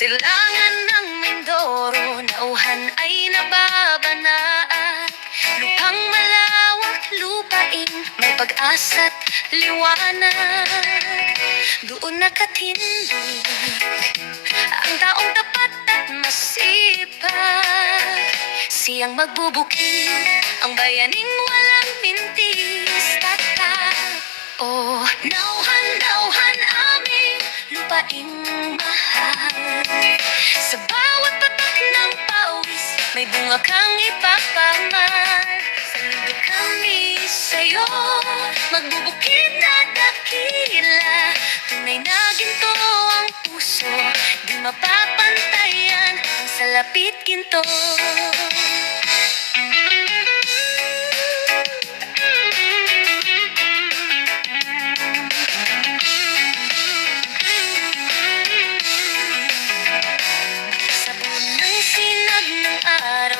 Silangan ng Mindoro, nauhan ay nababana at lupang malawak, lupain may pag-asa't liwanag. Doon nakatindig ang taong tapat at masipag, siyang magbubukid ang bayaning walang mintis. Tatak, oh, nauhan aming lupaing mahal. Sa bawat patak ng pawis, may bunga kang ipapamal. Saludo kami sa'yo, magbubukid na dakila. Tunay na ginto ang puso, di mapapantayan ang salapit ginto.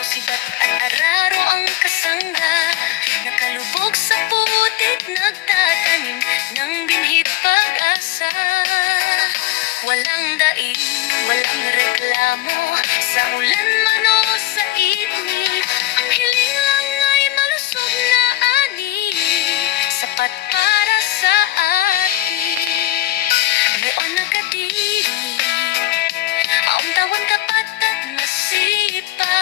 Sibat at araro ang kasangga, nakalubog sa putik, nagtatanim ng binhit pag-asa. Walang daig, walang reklamo, sa ulan man o sa init. Ang hiling lang ay malusog na ani, sapat para sa atin. Noon nagkadiri, ang tawan tapat at masipag,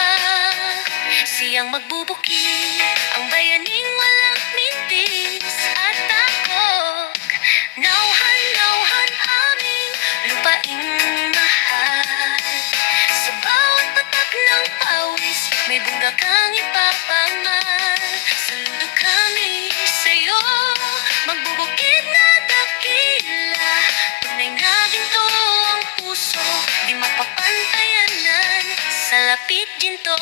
siyang magbubukid ang bayaning walang mintis at takot. Nauhan aming lupaing mahal. Sa bawat patak ng pawis, may bunga kang ipapamal. Saludo kami sa'yo, magbubukid na dakila. Tunay na ginto ang puso, di mapapantayanan sa lapit ginto.